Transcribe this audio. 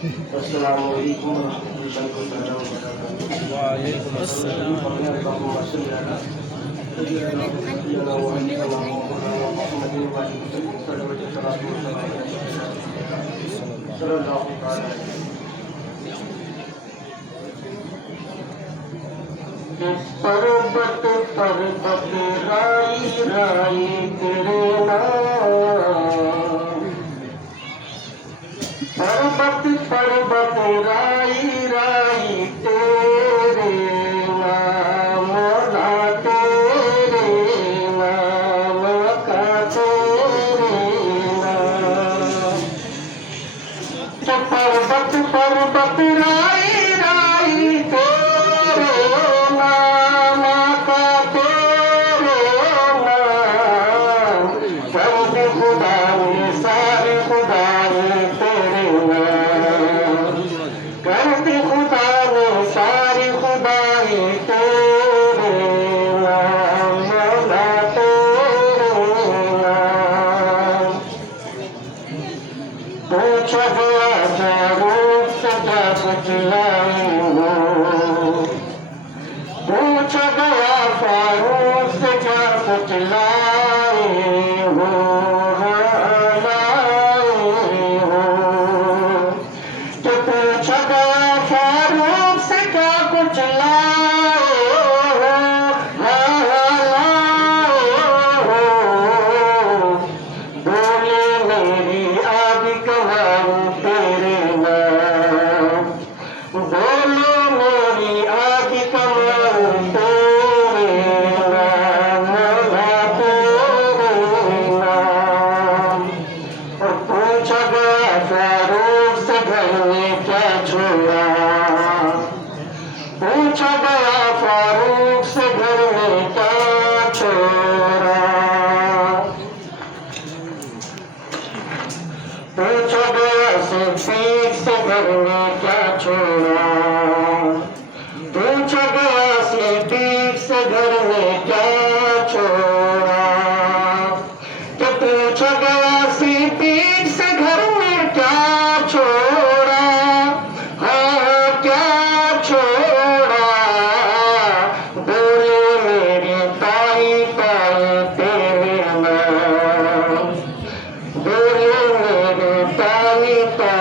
Assalamualaikum warahmatullahi wabarakatuh. Waalaikumsalam. Allahumma shalli ala sayyidina wa nabiyyina Muhammadin wa alihi sallallahu alaihi पर्वत पर्वत राई राई तेरे नाम पर्वत पर्वत राई राई तेरे नाम ना तेरे नाम का तेरे नाम तो पर्वत पर्वत राई राई तेरे नाम का तेरे नाम सर्व खुदा ने सारे खुदा ने तेरे नाम करते खुदा ने सारे खुदा ने तेरे नाम मौला तेरे नाम पूछो गया चारों सजा बतलाई हो पूछो गया फारूक से क्या बतलाई हो लाए हो तो पूछो गया फारूक से क्या कुछ लाए हो लाए हो बोले मेरी आदि कहानी तेरे नाम बोले मेरी आदि कहानी तेरे नाम मौला तेरे नाम और पूछा गया फारूक से घर में क्या छोड़ा पूछा गया फारूक से घर में क्या छोड़ा पूछा गया सिद्दीक से घर में क्या छोड़ा पूछा गया सिद्दीक से घर में क्या छोड़ा तो पूछा गया सिद्दीक से घर में क्या छोड़ा हाँ क्या छोड़ा बोले मेरी ताई ताई तेरे नाम बोले मेरे ताई ताई